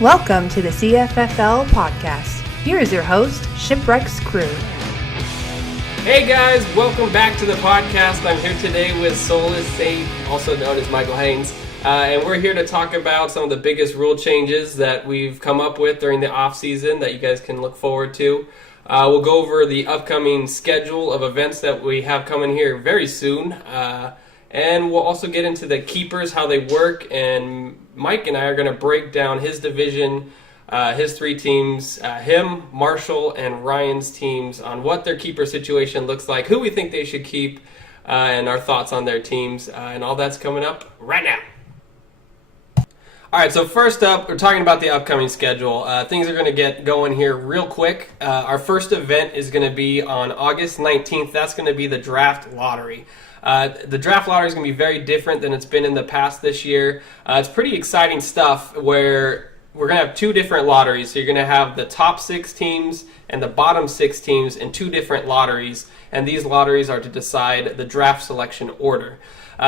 Welcome to the CFFL podcast. Here is your host, Shipwreck's Crew. Hey guys, welcome back to the podcast. I'm here today with Soulless Saint, also known as Michael Haynes, and we're here to talk about some of the biggest rule changes that we've come up with during the off season that you guys can look forward to. We'll go over the upcoming schedule of events that we have coming here very soon, and we'll also get into the keepers, how they work, and Mike and I are going to break down his division, his three teams, him, Marshall, and Ryan's teams on what their keeper situation looks like, who we think they should keep, and our thoughts on their teams, and all that's coming up right now. All right, so first up, we're talking about the upcoming schedule. Things are going to get going here real quick. Our first event is going to be on August 19th. That's going to be the draft lottery. The draft lottery is going to be very different than it's been in the past this year. It's pretty exciting stuff where we're going to have two different lotteries. So you're going to have the top 6 teams and the bottom 6 teams in two different lotteries. And these lotteries are to decide the draft selection order.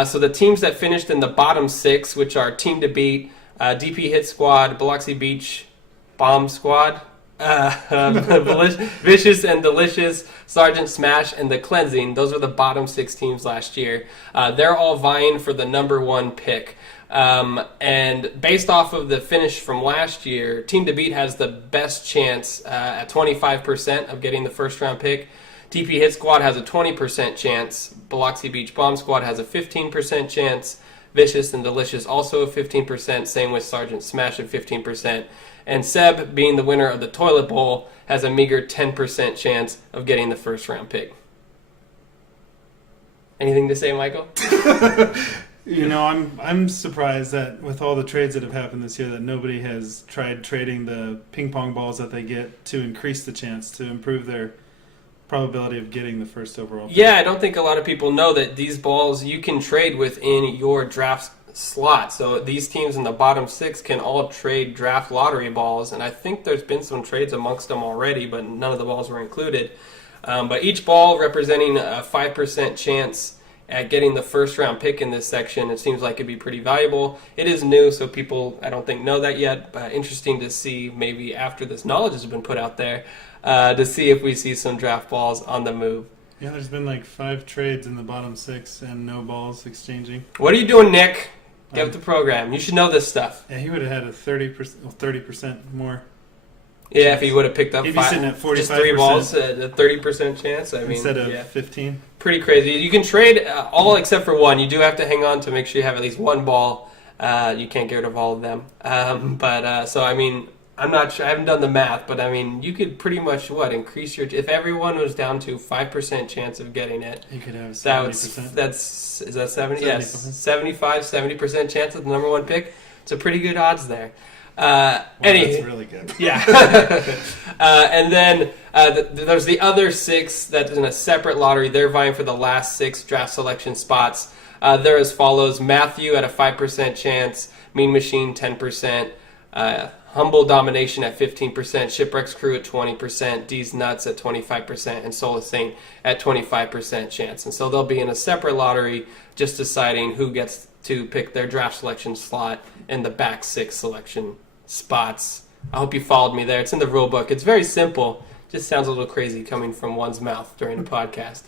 So the teams that finished in the bottom 6, which are Team to Beat, DP Hit Squad, Biloxi Beach Bomb Squad, Vicious and Delicious, Sergeant Smash, and The Cleansing. Those are the bottom 6 teams last year. They're all vying for the number 1 pick. And based off of the finish from last year, Team to Beat has the best chance at 25% of getting the first round pick. DP Hit Squad has a 20% chance. Biloxi Beach Bomb Squad has a 15% chance. Vicious and Delicious also a 15%, same with Sergeant Smash at 15%. And Seb, being the winner of the Toilet Bowl, has a meager 10% chance of getting the first round pick. Anything to say, Michael? You know, I'm surprised that with all the trades that have happened this year that nobody has tried trading the ping pong balls that they get to increase the chance, to improve their probability of getting the first overall pick. Yeah, I don't think a lot of people know that these balls you can trade within your draft slot. So these teams in the bottom 6 can all trade draft lottery balls, and I think there's been some trades amongst them already, but none of the balls were included. But each ball representing a 5% chance at getting the first round pick in this section. It seems like it'd be pretty valuable. It is new, so people I don't think know that yet, but interesting to see maybe after this knowledge has been put out there, to see if we see some draft balls on the move. Yeah, there's been like 5 trades in the bottom 6 and no balls exchanging. What are you doing, Nick? Get with the program. You should know this stuff. Yeah, he would have had a 30% more. Yeah, if he would have picked up he'd be sitting at 45%. Just 3 balls, a 30% chance. I mean, instead of 15. Pretty crazy. You can trade all except for one. You do have to hang on to make sure you have at least one ball. You can't get rid of all of them. So I mean, I'm not sure. I haven't done the math, but I mean, you could pretty much increase your. If everyone was down to 5% chance of getting it, you could have 70%. Is that 70? Yes, 70% chance of the number 1 pick. It's a pretty good odds there. That's really good. Yeah. And then there's the other 6 that's in a separate lottery. They're vying for the last 6 draft selection spots. They're as follows: Matthew at a 5% chance, Mean Machine 10%, Humble Domination at 15%, Shipwreck's Crew at 20%, D's Nuts at 25%, and Soulless Saint at 25% chance. And so they'll be in a separate lottery just deciding who gets to pick their draft selection slot in the back 6 selection spots. I hope you followed me there. It's in the rule book. It's very simple. Just sounds a little crazy coming from one's mouth during the podcast.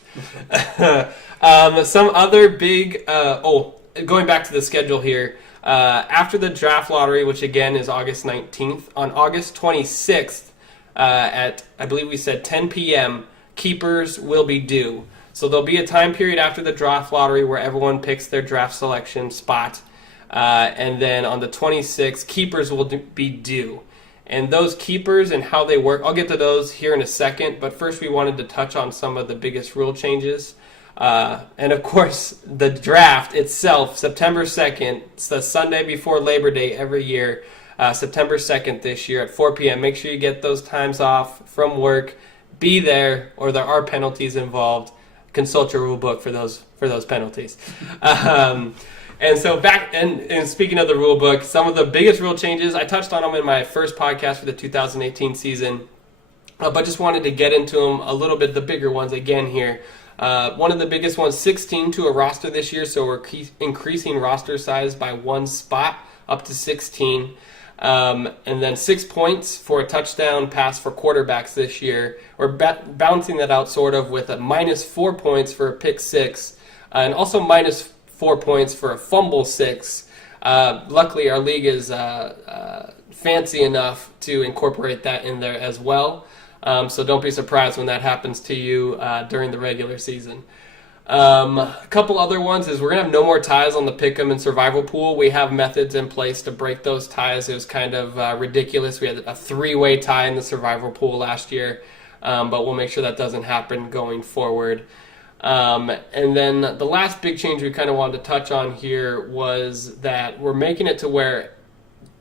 Some other big... going back to the schedule here. After the draft lottery, which again is August 19th, on August 26th at, I believe we said 10 p.m., keepers will be due. So there'll be a time period after the draft lottery where everyone picks their draft selection spot. And then on the 26th, keepers will be due. And those keepers and how they work, I'll get to those here in a second. But first we wanted to touch on some of the biggest rule changes. And of course, the draft itself, September 2nd, it's the Sunday before Labor Day every year, September 2nd this year at 4 p.m. Make sure you get those times off from work. Be there, or there are penalties involved. Consult your rule book for those penalties. And so and speaking of the rule book, some of the biggest rule changes, I touched on them in my first podcast for the 2018 season, but just wanted to get into them a little bit, the bigger ones again here. One of the biggest ones, 16 to a roster this year, so we're increasing roster size by 1 spot up to 16. And then 6 points for a touchdown pass for quarterbacks this year. We're balancing that out sort of with a -4 points for a pick six, and also -4 points for a fumble six. Luckily, our league is fancy enough to incorporate that in there as well. So don't be surprised when that happens to you during the regular season. A couple other ones is we're going to have no more ties on the Pick'em and Survival Pool. We have methods in place to break those ties. It was kind of ridiculous. We had a 3-way tie in the Survival Pool last year, but we'll make sure that doesn't happen going forward. And then the last big change we kind of wanted to touch on here was that we're making it to where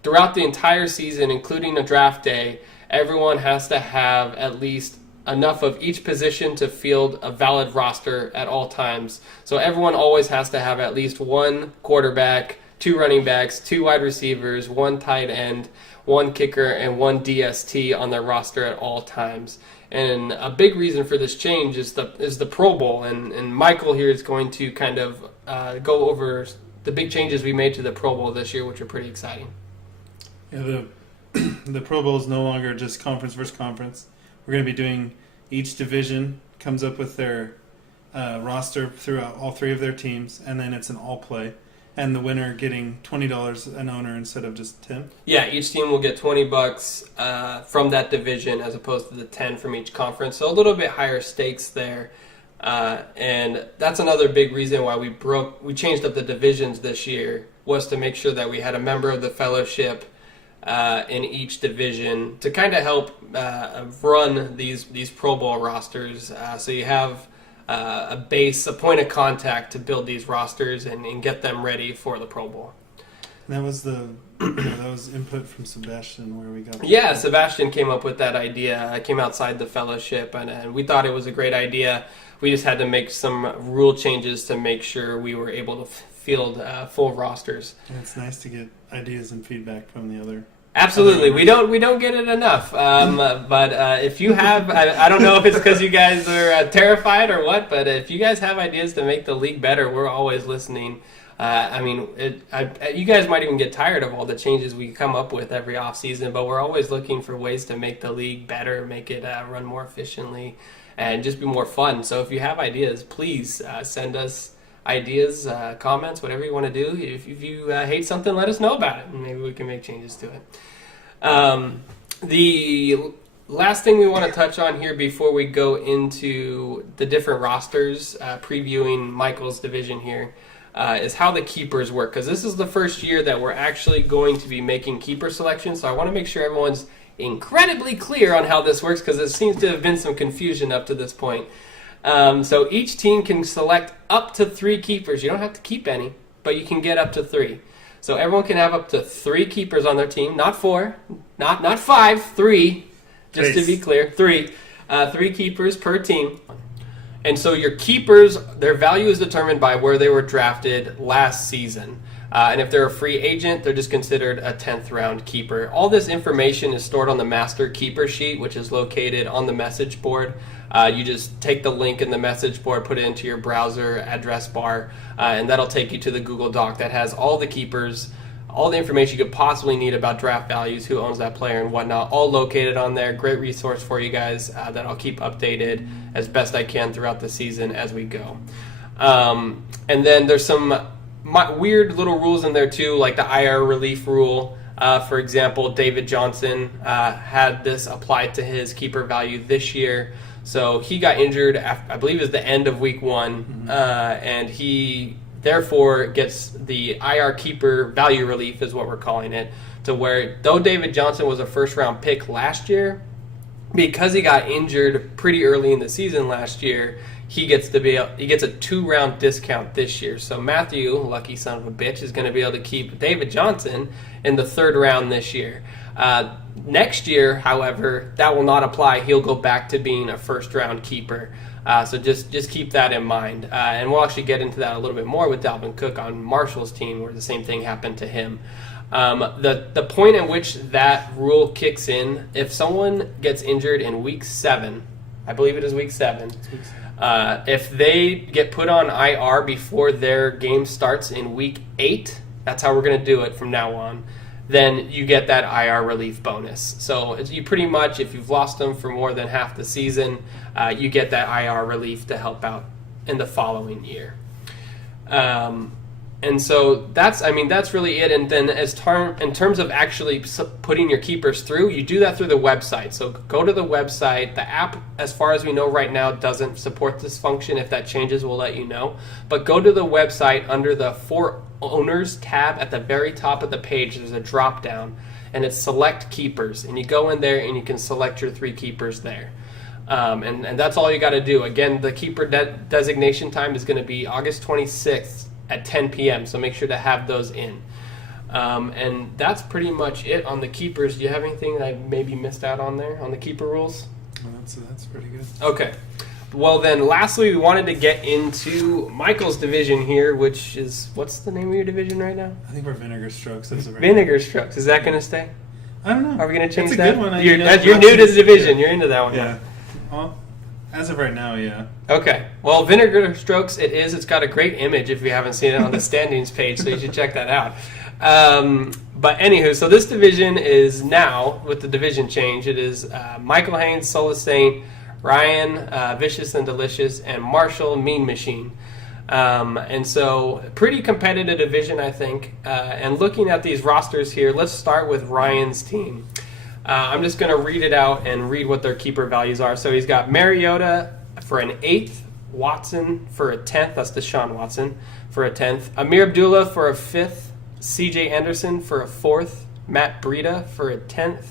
throughout the entire season, including the draft day, everyone has to have at least enough of each position to field a valid roster at all times. So everyone always has to have at least one quarterback, 2 running backs, 2 wide receivers, 1 tight end, 1 kicker, and 1 DST on their roster at all times. And a big reason for this change is the Pro Bowl. And Michael here is going to kind of go over the big changes we made to the Pro Bowl this year, which are pretty exciting. Yeah, the Pro Bowl is no longer just conference versus conference. We're going to be doing each division comes up with their roster throughout all 3 of their teams, and then it's an all play, and the winner getting $20 an owner instead of just 10. Yeah, each team will get $20 from that division as opposed to the 10 from each conference. So a little bit higher stakes there, and that's another big reason why we changed up the divisions this year, was to make sure that we had a member of the fellowship in each division to kind of help run these Pro Bowl rosters. So you have a base, a point of contact to build these rosters and get them ready for the Pro Bowl. And that was that was input from Sebastian where we got. Yeah, Sebastian came up with that idea. I came outside the fellowship, and we thought it was a great idea. We just had to make some rule changes to make sure we were able to field full rosters. And it's nice to get ideas and feedback from the other. Absolutely, we don't get it enough. But if you have, I don't know if it's because you guys are terrified or what, but if you guys have ideas to make the league better, we're always listening. You guys might even get tired of all the changes we come up with every off season, but we're always looking for ways to make the league better, make it run more efficiently, and just be more fun. So if you have ideas, please send us ideas, comments, whatever you want to do. If you hate something, let us know about it, and maybe we can make changes to it. The last thing we want to touch on here before we go into the different rosters, previewing Michael's division here, is how the keepers work, because this is the first year that we're actually going to be making keeper selections. So I want to make sure everyone's incredibly clear on how this works, because there seems to have been some confusion up to this point. So each team can select up to 3 keepers. You don't have to keep any, but you can get up to 3. So everyone can have up to 3 keepers on their team, not 4, not 5, 3. Just to be clear, 3. 3 keepers per team. And so your keepers, their value is determined by where they were drafted last season. And if they're a free agent, they're just considered a 10th round keeper. All this information is stored on the master keeper sheet, which is located on the message board. You just take the link in the message board, put it into your browser address bar, and that'll take you to the Google Doc that has all the keepers, all the information you could possibly need about draft values, who owns that player and whatnot, all located on there. Great resource for you guys that I'll keep updated as best I can throughout the season as we go. And then there's some weird little rules in there too, like the IR relief rule. For example, David Johnson had this applied to his keeper value this year. So he got injured, I believe it was the end of week 1, and he therefore gets the IR keeper value relief is what we're calling it, to where though David Johnson was a first-round pick last year, because he got injured pretty early in the season last year, he gets a 2-round discount this year. So Matthew, lucky son of a bitch, is going to be able to keep David Johnson in the 3rd round this year. Next year, however, that will not apply. He'll go back to being a 1st-round keeper. So just keep that in mind. And we'll actually get into that a little bit more with Dalvin Cook on Marshall's team, where the same thing happened to him. The point at which that rule kicks in, if someone gets injured in week 7, I believe it is week 7, if they get put on IR before their game starts in week 8, that's how we're going to do it from now on. then you get that IR relief bonus. So you pretty much, if you've lost them for more than half the season, you get that IR relief to help out in the following year. And so that's really it. And then in terms of actually putting your keepers through, you do that through the website. So go to the website. The app, as far as we know right now, doesn't support this function. If that changes, we'll let you know. But go to the website under the For Owners tab at the very top of the page. There's a drop down, and it's Select Keepers. And you go in there, and you can select your 3 keepers there. And that's all you got to do. Again, the keeper designation time is going to be August 26th at 10 p.m., so make sure to have those in. And that's pretty much it on the keepers. Do you have anything that I maybe missed out on there on the keeper rules? Well, that's pretty good. Okay. Well, then, lastly, we wanted to get into Michael's division here, which is, what's the name of your division right now? I think we're Vinegar Strokes. Vinegar Strokes. Is that going to stay? I don't know. Are we going to change It's a that? good one. You're new to the division. You're into that one. Yeah. Well, as of right now, yeah. Okay. Well, Vinegar Strokes it is. It's got a great image if you haven't seen it on the standings page, so you should check that out. But anywho, so this division is now, with the division change, it is Michael Haynes, Soulless Saint, Ryan, Vicious and Delicious, and Marshall, Mean Machine. And so, pretty competitive division, I think. And looking at these rosters here, let's start with Ryan's team. I'm just going to read it out and read what their keeper values are. So he's got Mariota for an 8th, Watson for a 10th, that's Deshaun Watson, for a 10th, Amir Abdullah for a 5th, CJ Anderson for a 4th, Matt Breida for a 10th,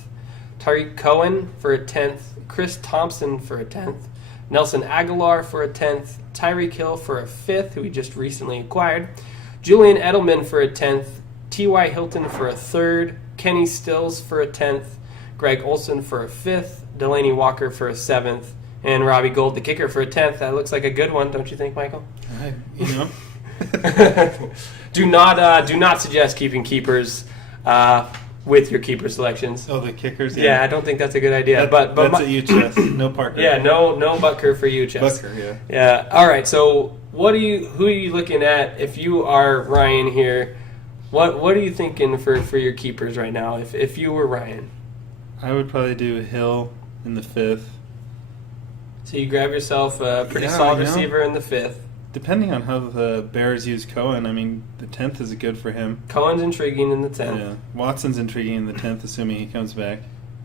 Tariq Cohen for a 10th, Chris Thompson for a 10th, Nelson Aguilar for a 10th, Tyreek Hill for a 5th, who we just recently acquired, Julian Edelman for a 10th, T.Y. Hilton for a 3rd, Kenny Stills for a 10th, Greg Olson for a 5th, Delaney Walker for a 7th, and Robbie Gould, the kicker, for a 10th. That looks like a good one, don't you think, Michael? Do not suggest keeping keepers with your keeper selections. Oh, the kickers? Yeah, I don't think that's a good idea. But that's at Chess. No Parker. Yeah, no Butker for you, Chess. Butker, yeah. Yeah. All right. So, who are you looking at if you are Ryan here? What are you thinking for your keepers right now? If you were Ryan, I would probably do Hill in the 5th. So you grab yourself a pretty solid receiver in the 5th. Depending on how the Bears use Cohen, I mean, the 10th is good for him. Cohen's intriguing in the 10th. Yeah. Watson's intriguing in the 10th, assuming he comes back.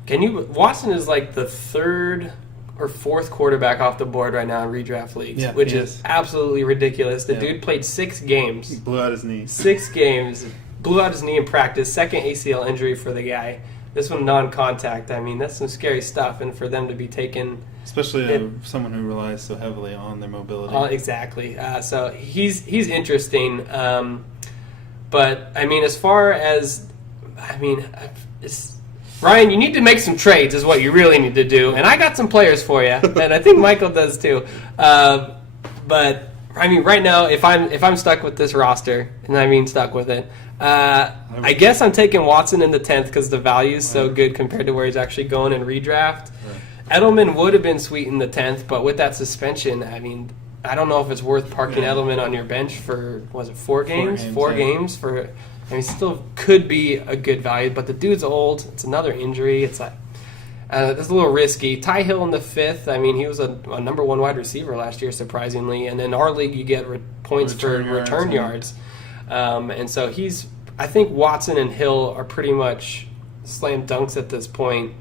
Watson is like the 3rd or 4th quarterback off the board right now in redraft leagues, which is absolutely ridiculous. The dude played 6 games. He blew out his knee. 6 games. Blew out his knee in practice. 2nd ACL injury for the guy. This one non-contact. I mean, that's some scary stuff. And for them to be taken... Especially someone who relies so heavily on their mobility. Exactly. So he's interesting. But, I mean, as far as... Ryan, you need to make some trades is what you really need to do. And I got some players for you. And I think Michael does too. But, I mean, right now, if I'm stuck with this roster, and I mean stuck with it, I guess I'm taking Watson in the 10th because the value is so good compared to where he's actually going in redraft. Right. Edelman would have been sweet in the 10th, but with that suspension, I mean, I don't know if it's worth parking Edelman on your bench for, was it 4 games? 4 games for, I mean, still could be a good value, but the dude's old. It's another injury. It's like, it's a little risky. Ty Hill in the 5th. I mean, he was a number 1 wide receiver last year, surprisingly. And in our league, you get points for return yards. And so I think Watson and Hill are pretty much slam dunks at this point.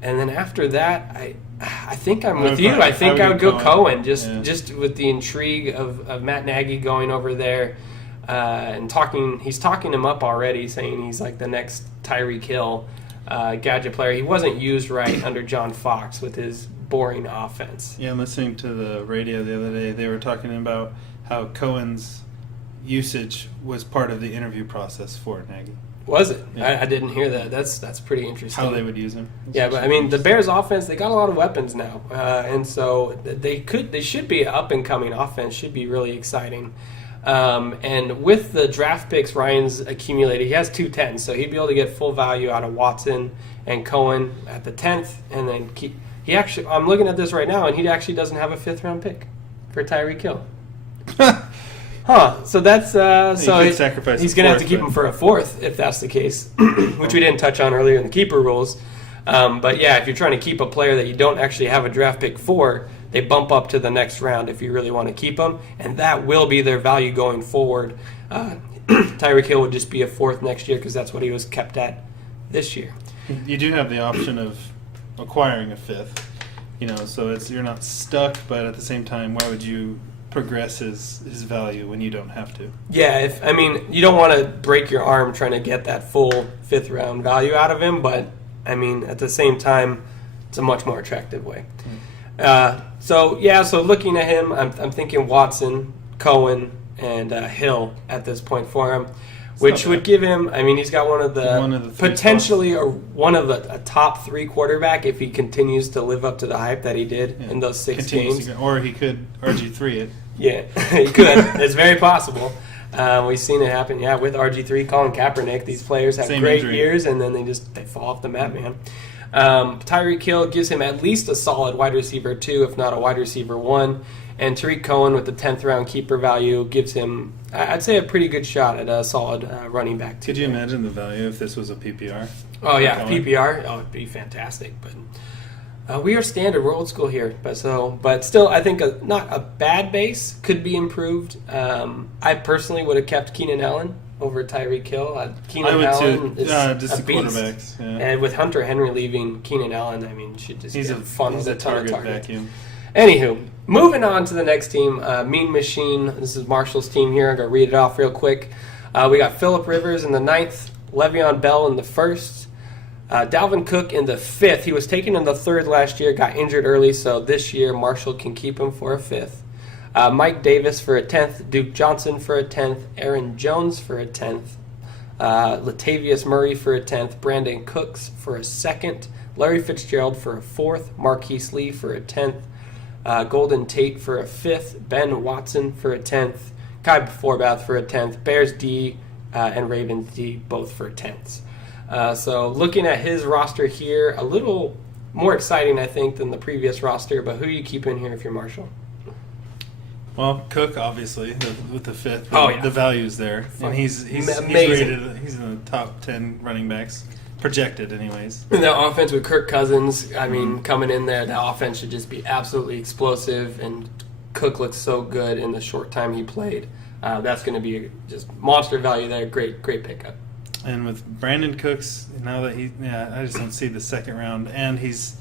And then after that, I think I'm with you. I think I would go Cohen, just with the intrigue of Matt Nagy going over there and talking. He's talking him up already, saying he's like the next Tyreek Hill gadget player. He wasn't used right under John Fox with his boring offense. Yeah, I'm listening to the radio the other day. They were talking about how Cohen's usage was part of the interview process for Nagy. Was it? Yeah. I didn't hear that. That's pretty interesting. How they would use him. Yeah, but I mean, the Bears' offense, they got a lot of weapons now, and so they should be an up and coming offense. Should be really exciting. And with the draft picks Ryan's accumulated, he has 2 10s, so he'd be able to get full value out of Watson and Cohen at the 10th, and then he actually. I'm looking at this right now, and he actually doesn't have a 5th round pick for Tyreek Hill. So that's so could sacrifice he's a going to have to fourth, keep but- him for a fourth if that's the case, which we didn't touch on earlier in the keeper rules. But yeah, if you're trying to keep a player that you don't actually have a draft pick for, they bump up to the next round if you really want to keep them, and that will be their value going forward. Tyreek Hill would just be a fourth next year because that's what he was kept at this year. You do have the option of acquiring a fifth, so you're not stuck, but at the same time, why would you progress his value when you don't have to? Yeah, you don't want to break your arm trying to get that full fifth round value out of him, but at the same time, it's a much more attractive way. So looking at him, I'm thinking Watson, Cohen, and Hill at this point for him, which would give him. He's got one of the potentially one of a top 3 quarterback if he continues to live up to the hype that he did in those 6 games. Or he could RG3 it. Yeah, he could. It's very possible. We've seen it happen. Yeah, with RG3, Colin Kaepernick, these players have great years and then they fall off the map, man. Tyreek Hill gives him at least a solid wide receiver 2, if not a wide receiver 1. And Tariq Cohen with the 10th round keeper value gives him, I'd say, a pretty good shot at a solid running back. Could you imagine the value if this was a PPR? Oh, yeah, PPR. Oh, it'd be fantastic. But we are standard. We're old school here. But still, I think not a bad base could be improved. I personally would have kept Keenan Allen over Tyreek Hill. Keenan Allen is just a the beast. quarterbacks. Yeah. And with Hunter Henry leaving, Keenan Allen, should just he's get fun with a ton of targets. Vacuum. Anywho, moving on to the next team, Mean Machine. This is Marshall's team here. I'm going to read it off real quick. We got Phillip Rivers in the 9th, Le'Veon Bell in the 1st, Dalvin Cook in the 5th. He was taken in the 3rd last year, got injured early, so this year Marshall can keep him for a 5th. Mike Davis for a 10th, Duke Johnson for a 10th, Aaron Jones for a 10th, Latavius Murray for a 10th, Brandon Cooks for a 2nd, Larry Fitzgerald for a 4th, Marquise Lee for a 10th, Golden Tate for a 5th, Ben Watson for a 10th, Kai Forbath for a 10th, Bears D and Ravens D both for 10ths. So looking at his roster here, a little more exciting, I think, than the previous roster, but who are you keeping here if you're Marshall? Well, Cook, obviously, with the 5th. Oh, yeah. The value's there. And he's amazing. He's in the top 10 running backs. Projected, anyways. And the offense with Kirk Cousins, coming in there, the offense should just be absolutely explosive, and Cook looks so good in the short time he played. That's going to be just monster value there. Great pickup. And with Brandon Cooks, now that I just don't see the 2nd round. And he's,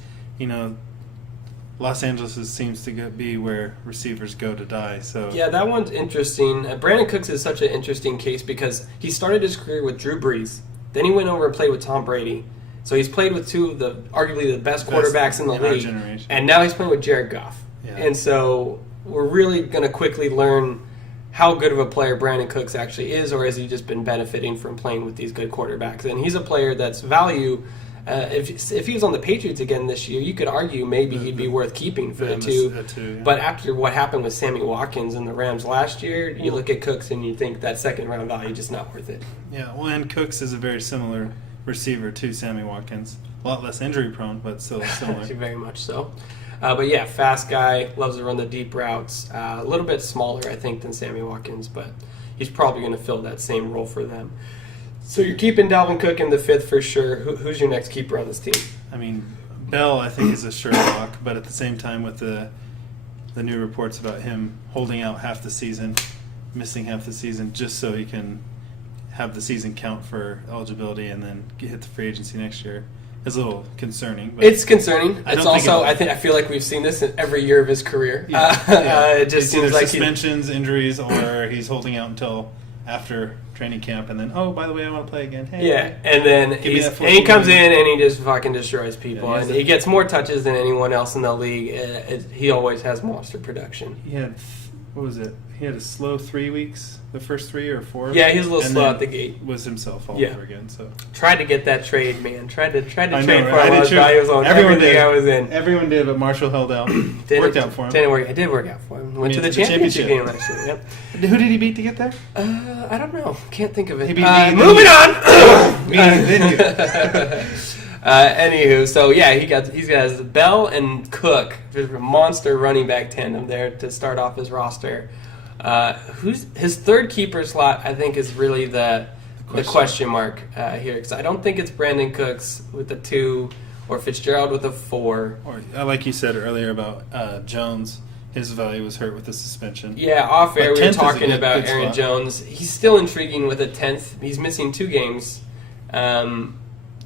Los Angeles seems to be where receivers go to die. So yeah, that one's interesting. Brandon Cooks is such an interesting case because he started his career with Drew Brees. Then he went over and played with Tom Brady. So he's played with two of arguably the best quarterbacks in the league. Generation. And now he's playing with Jared Goff. Yeah. And so we're really going to quickly learn how good of a player Brandon Cooks actually is, or has he just been benefiting from playing with these good quarterbacks? And he's a player that's value. If he was on the Patriots again this year, you could argue maybe he'd be worth keeping for the 2. Yeah. But after what happened with Sammy Watkins and the Rams last year, you look at Cooks and you think that 2nd round value just not worth it. Yeah, well, and Cooks is a very similar receiver to Sammy Watkins. A lot less injury prone, but still similar. Very much so. But yeah, fast guy, loves to run the deep routes. A little bit smaller, I think, than Sammy Watkins, but he's probably going to fill that same role for them. So you're keeping Dalvin Cook in the 5th for sure. Who's your next keeper on this team? Bell, I think, is a sure lock, but at the same time with the new reports about him holding out half the season, missing half the season, just so he can have the season count for eligibility and then hit the free agency next year, is a little concerning. But it's concerning. It's also, I feel like we've seen this in every year of his career. It just seems like suspensions, injuries, or he's holding out until after training camp, and then, oh, by the way, I want to play again. Hey, yeah, and then he comes in and he just fucking destroys people, and he gets more touches than anyone else in the league. He always has monster production. He had, what was it? He had a slow 3 weeks, the first 3 or 4. Yeah, he was a little slow at the gate. Was himself all over again. So tried to get that trade, man. Tried to trade right? for a lot of values on everything I was in. Everyone did, but Marshall held out. Worked out for him. It did work out for him. Went to the championship game last year. Yep. Who did he beat to get there? I don't know. Can't think of it. Moving on. Venue. Anywho, so yeah, he got Bell and Cook. There's a monster running back tandem there to start off his roster. Who's his third keeper slot? I think is really the question mark here, because I don't think it's Brandon Cooks with the 2 or Fitzgerald with a 4. Or like you said earlier about Jones, his value was hurt with the suspension. Yeah, off air we were talking about good Aaron spot. Jones. He's still intriguing with a 10th. He's missing 2 games.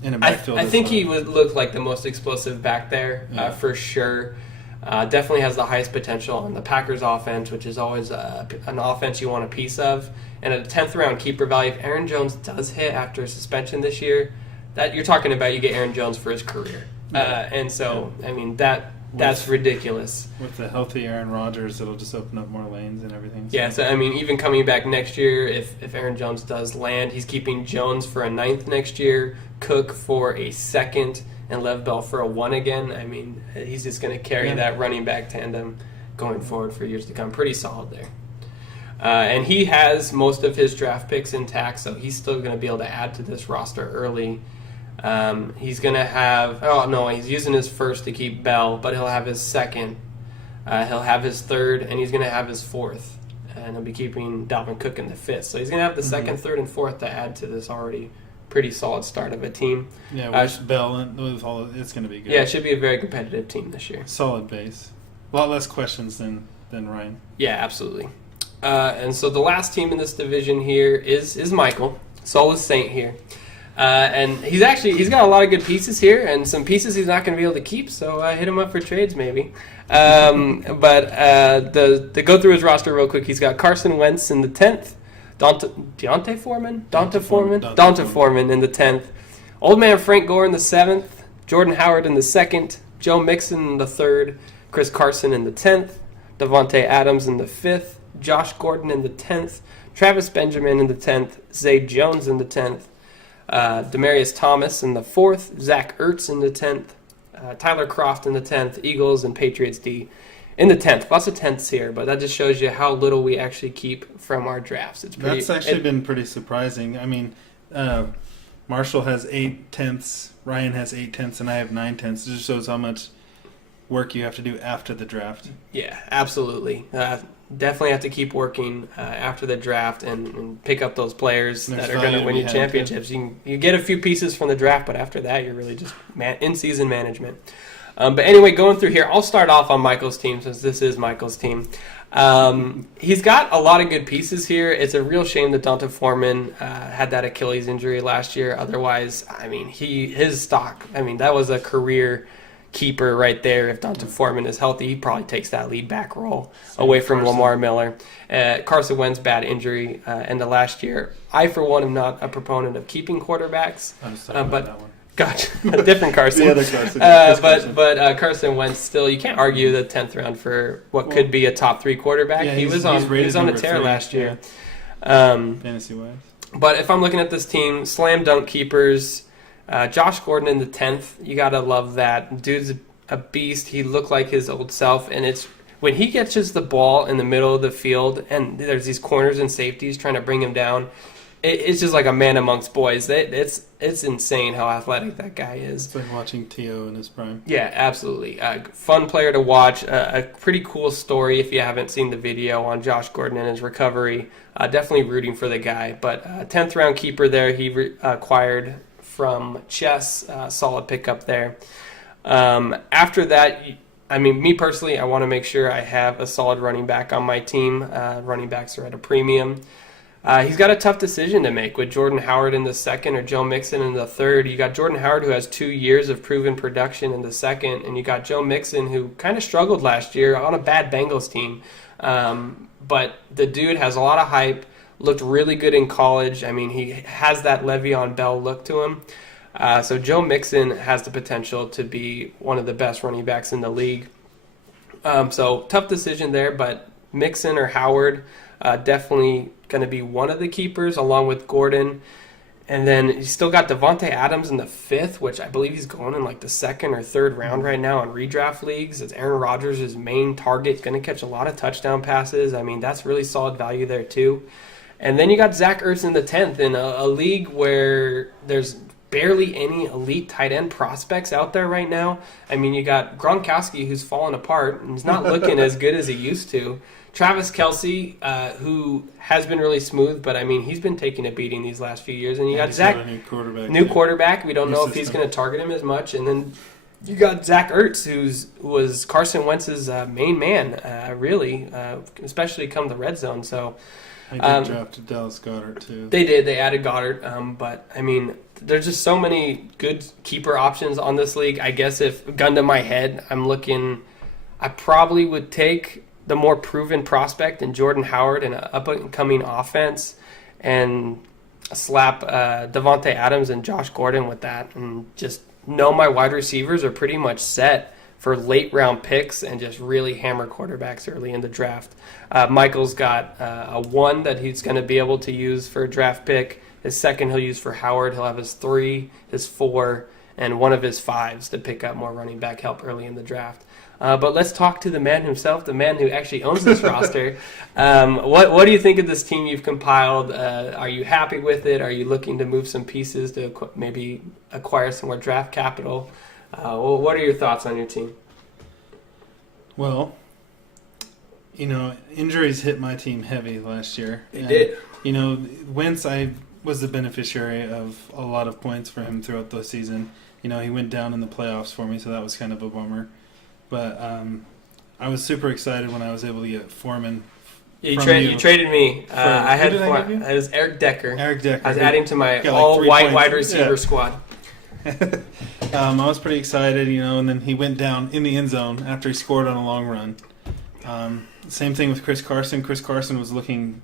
In a backfield, I think he would look like the most explosive back there for sure. Definitely has the highest potential on the Packers offense, which is always an offense you want a piece of. And at a 10th round keeper value, if Aaron Jones does hit after a suspension this year, that you're talking about, you get Aaron Jones for his career. And so, I mean, that's ridiculous. With the healthy Aaron Rodgers, it'll just open up more lanes and everything. Yeah, so I mean, even coming back next year, if Aaron Jones does land, he's keeping Jones for a 9th next year, Cook for a 2nd, and Lev Bell for a 1 again. I mean, he's just going to carry that running back tandem going forward for years to come. Pretty solid there. And he has most of his draft picks intact, so he's still going to be able to add to this roster early. He's going to have... Oh, no, he's using his 1st to keep Bell, but he'll have his 2nd. He'll have his 3rd, and he's going to have his 4th. And he'll be keeping Dalvin Cook in the 5th. So he's going to have the 2nd, 3rd, and 4th to add to this already pretty solid start of a team. Yeah, with Bell and with all, it's going to be good. Yeah, it should be a very competitive team this year. Solid base. A lot less questions than Ryan. Yeah, absolutely. And so the last team in this division here is Michael, Soulless Saint here. And he's got a lot of good pieces here, and some pieces he's not going to be able to keep, so hit him up for trades maybe. But to go through his roster real quick, he's got Carson Wentz in the 10th, Donta Foreman in the 10th, Old Man Frank Gore in the 7th, Jordan Howard in the 2nd, Joe Mixon in the 3rd, Chris Carson in the 10th, Devontae Adams in the 5th, Josh Gordon in the 10th, Travis Benjamin in the 10th, Zay Jones in the 10th, Demarius Thomas in the 4th, Zach Ertz in the 10th, Tyler Kroft in the 10th, Eagles and Patriots D in the 10th. Lots of 10ths here, but that just shows you how little we actually keep from our drafts. That's actually been pretty surprising. I mean, Marshall has 8 tenths, Ryan has 8 tenths, and I have 9 tenths. It just shows how much work you have to do after the draft. Yeah, absolutely. Definitely have to keep working after the draft and pick up those players that are going to win you championships. You get a few pieces from the draft, but after that, you're really just in-season management. But anyway, going through here, I'll start off on Michael's team since this is Michael's team. He's got a lot of good pieces here. It's a real shame that Donta Foreman had that Achilles injury last year. Otherwise, I mean, his stock, I mean, that was a career keeper right there. If Donta Foreman is healthy, he probably takes that lead back role away from Lamar Miller. Carson Wentz, bad injury end of last year. I, for one, am not a proponent of keeping quarterbacks. I'm sorry about that one. Gotcha. A different Carson. The other Carson. But Carson Wentz still, you can't argue the 10th round for what could be a top 3 quarterback. Yeah, he was on a tear last year. Fantasy-wise. But if I'm looking at this team, slam dunk keepers, Josh Gordon in the 10th, you got to love that. Dude's a beast. He looked like his old self, and it's when he catches the ball in the middle of the field and there's these corners and safeties trying to bring him down, it's just like a man amongst boys. It's insane how athletic that guy is. It's like watching T.O. in his prime. Yeah, absolutely. Fun player to watch. A pretty cool story if you haven't seen the video on Josh Gordon and his recovery. Definitely rooting for the guy. But 10th round keeper there, he acquired from Chess. Solid pickup there. After that, I mean, me personally, I want to make sure I have a solid running back on my team. Running backs are at a premium. He's got a tough decision to make with Jordan Howard in the 2nd or Joe Mixon in the 3rd. You got Jordan Howard, who has 2 years of proven production in the 2nd, and you got Joe Mixon, who kind of struggled last year on a bad Bengals team. But the dude has a lot of hype, looked really good in college. I mean, he has that Le'Veon Bell look to him. So Joe Mixon has the potential to be one of the best running backs in the league. So tough decision there, but Mixon or Howard, definitely going to be one of the keepers along with Gordon. And then you still got Devontae Adams in the 5th, which I believe he's going in like the 2nd or 3rd round right now in redraft leagues. It's Aaron Rodgers' main target, going to catch a lot of touchdown passes. I mean, that's really solid value there too. And then you got Zach Ertz in the 10th in a league where there's barely any elite tight end prospects out there right now. I mean, you got Gronkowski, who's fallen apart and he's not looking as good as he used to. Travis Kelce, who has been really smooth, but I mean, he's been taking a beating these last few years. And you got Zach, new quarterback. We don't know if he's going to target him as much. And then you got Zach Ertz, who was Carson Wentz's main man, really, especially come the red zone. So they did draft Dallas Goedert too. They did. They added Goddard, but I mean, there's just so many good keeper options on this league. I guess if gun to my head, I probably would take the more proven prospect in Jordan Howard in an up-and-coming offense and slap Devontae Adams and Josh Gordon with that and just know my wide receivers are pretty much set for late-round picks and just really hammer quarterbacks early in the draft. Michael's got a 1 that he's going to be able to use for a draft pick. His 2nd he'll use for Howard. He'll have his 3, his 4, and one of his 5s to pick up more running back help early in the draft. But let's talk to the man himself, the man who actually owns this roster. What do you think of this team you've compiled? Are you happy with it? Are you looking to move some pieces to maybe acquire some more draft capital? What are your thoughts on your team? Well, injuries hit my team heavy last year. They did. Wentz, I was the beneficiary of a lot of points for him throughout the season. He went down in the playoffs for me, so that was kind of a bummer. But I was super excited when I was able to get Foreman. You traded me. I had Foreman. It was Eric Decker. I was adding to my all-white wide receiver squad. I was pretty excited, and then he went down in the end zone after he scored on a long run. Same thing with Chris Carson. Chris Carson was looking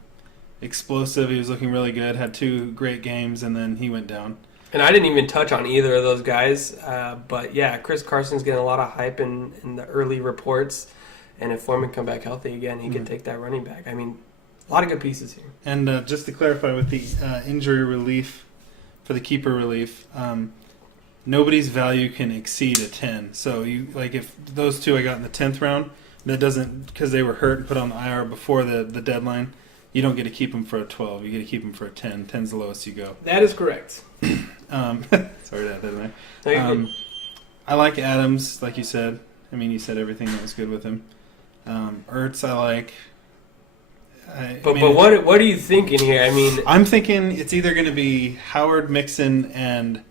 explosive. He was looking really good, had 2 great games, and then he went down. And I didn't even touch on either of those guys. But, yeah, Chris Carson's getting a lot of hype in the early reports. And if Foreman come back healthy again, he can take that running back. I mean, a lot of good pieces here. And just to clarify with the injury relief, for the keeper relief, nobody's value can exceed a 10. So, if those 2 I got in the 10th round, that doesn't, because they were hurt and put on the IR before the deadline, you don't get to keep them for a 12. You get to keep them for a 10. 10's the lowest you go. That is correct. Sorry that, didn't I? I like Adams, like you said. I mean, you said everything that was good with him. Ertz, I like. But what are you thinking here? I mean, I'm thinking it's either going to be Howard, Mixon, and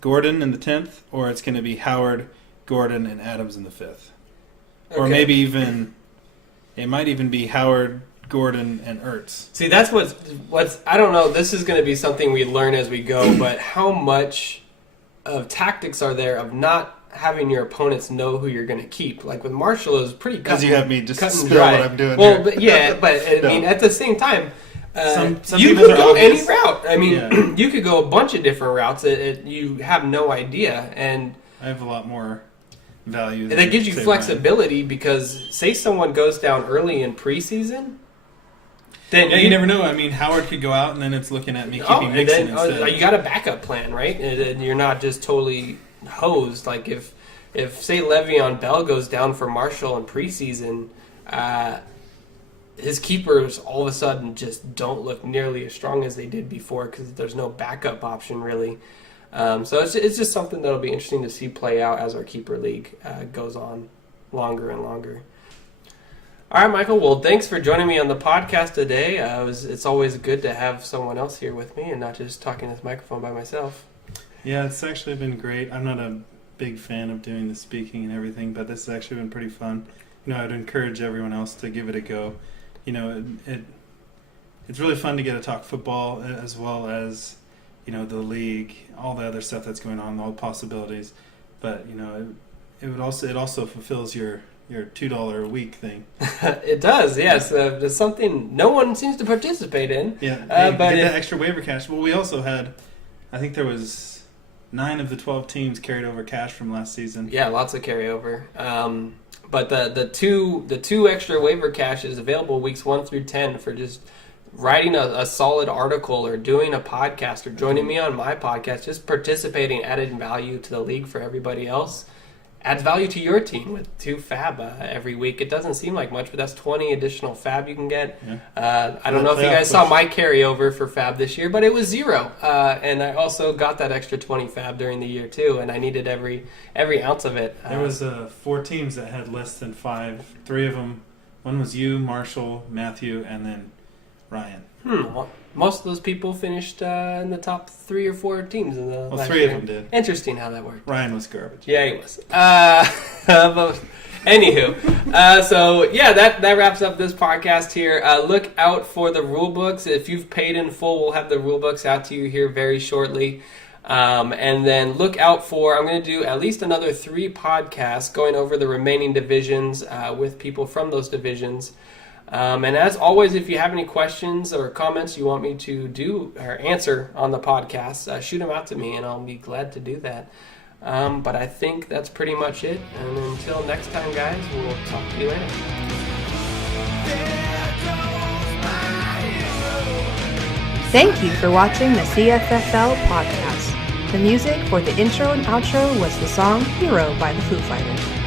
Gordon in the 10th, or it's going to be Howard, Gordon, and Adams in the 5th. Okay. Or maybe it might even be Howard, Gordon, and Ertz. See, that's what's I don't know. This is going to be something we learn as we go. But how much of tactics are there of not having your opponents know who you're going to keep? Like with Marshall, it was pretty cut. Because you have me just spill what I'm doing. Well, here. but I mean, at the same time, some you could go any route. I mean, you could go a bunch of different routes. You have no idea, and I have a lot more value. And that gives you flexibility because say someone goes down early in preseason. Then you never know. I mean, Howard could go out, and then it's looking at me keeping Mixon instead. You got a backup plan, right? And you're not just totally hosed. Like if say Le'Veon Bell goes down for Marshall in preseason, his keepers all of a sudden just don't look nearly as strong as they did before because there's no backup option really. So it's just something that'll be interesting to see play out as our keeper league goes on longer and longer. All right, Michael. Well, thanks for joining me on the podcast today. It's always good to have someone else here with me and not just talking to this microphone by myself. Yeah, it's actually been great. I'm not a big fan of doing the speaking and everything, but this has actually been pretty fun. I'd encourage everyone else to give it a go. It's really fun to get to talk football as well as, the league, all the other stuff that's going on, all the possibilities. But, it also fulfills your $2 a week thing. It does, yes. It's something no one seems to participate in. Yeah, but that extra waiver cash. Well, we also had, I think there was 9 of the 12 teams carried over cash from last season. Yeah, lots of carryover. But the two extra waiver cash is available weeks 1 through 10 for just writing a solid article or doing a podcast or joining me on my podcast, just participating, adding value to the league for everybody else. adds value to your team with 2 fab every week. It doesn't seem like much, but that's 20 additional fab you can get. Yeah. I don't know if you guys saw my carryover for fab this year, but it was 0. And I also got that extra 20 fab during the year too, and I needed every ounce of it. There was 4 teams that had less than 5. 3 of them. One was you, Marshall, Matthew, and then Ryan. Well, most of those people finished in the top 3 or 4 teams in the last 3 year. of them did. Interesting how that worked. Ryan was garbage. Yeah, he was. But anywho, so yeah, that wraps up this podcast here. Look out for the rule books. If you've paid in full, we'll have the rule books out to you here very shortly. And then look out for, I'm going to do at least another 3 podcasts going over the remaining divisions with people from those divisions. And as always, if you have any questions or comments you want me to do or answer on the podcast, shoot them out to me and I'll be glad to do that. But I think that's pretty much it. And until next time, guys, we'll talk to you later. Thank you for watching the CFFL podcast. The music for the intro and outro was the song Hero by the Foo Fighters.